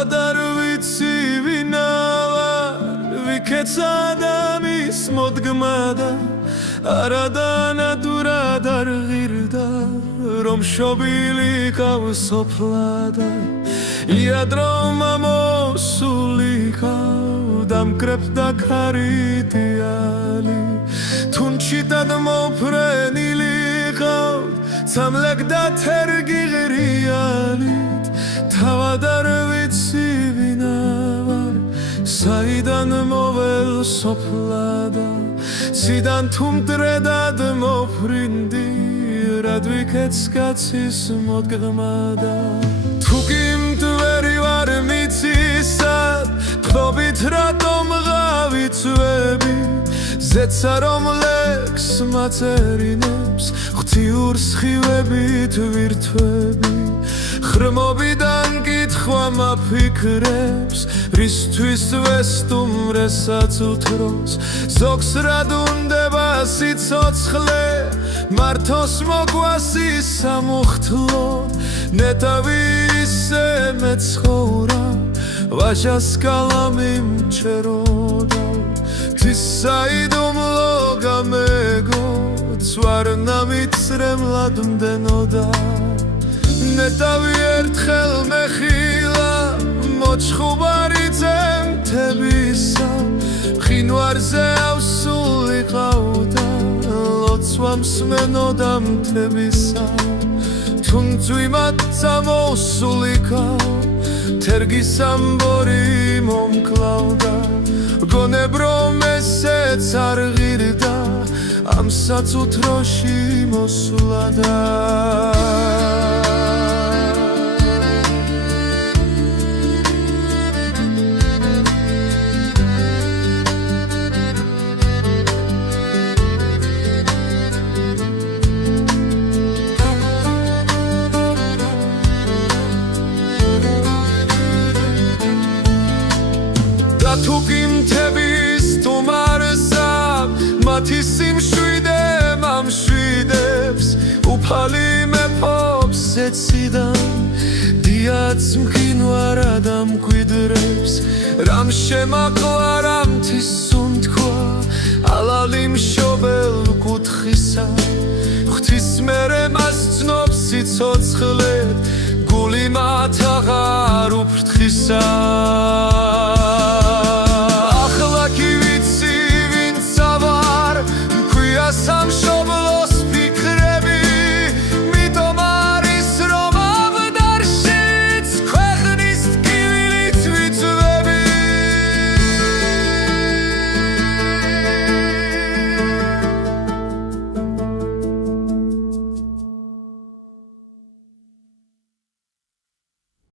თავად არ ვიცი ვინა ვარ, ვიქეცა და მის მოდგმადა, არადანადურად არ ღირდა, რომ შობილი ყავს სოფლადა. იადრომ ამოსული ყავ, დამკრებდა ქარიტიალი, თუნჩიტად მოფრენილი ყავ, სამლეკდა თერგი ღრიალით. თავად არ ვიცი ვინა ვარ, საიდან მოվել სოფლადა, სიდან თუ მტრედად მოფრინდი, რად ვიქეც კაცის მოდგმადა. თუ კი მტვერი ვარ მიწისად, ფობით რატომ ღავიცვები, ზეცა რომ ლექს მაწერინებს, ღვთიურ სხივებით ვირთვები. ხრმობიდან კითხვა მაფიქრებს, რისთვის ვესტუმრესაც უთროს, ზოგს რად უნდება სიცოცხლე, მართოს მოგვასი სამუხთლო. ნეტავი ისე მეცხოვრა, ვაჟას კალამი მჩეროდა, თისაიდუმლო გამეგო, ცვარნა მიცრემლად მდენოდა. ნეტავი ერთხელ მეხილა, მოჩხუბარი ძემთებისა, მყინვარზე ავსული ყავდა, ლოცვა მსმენოდა მთებისა. თუნწვიმად წამოსულიკავ, თერგის ამბორი მომკლავდა, გონებ რომ ესეც არ ღირდა, ამ საწუთროში მოსვლადა. თუ კი მთების თუმარსა, მათი სიმშვიდე მამშვიდებს, უფალი მეფობს ეციდან, დიაც მყინვარად ამკვიდრებს. რამ შემაკლა, რამ თისუნთქვა, ალალი მშობელ კუთხისა, ღვთის მერე მას ცნობს სიცოცხლედ, გული მათ აღარ უფრთხისა.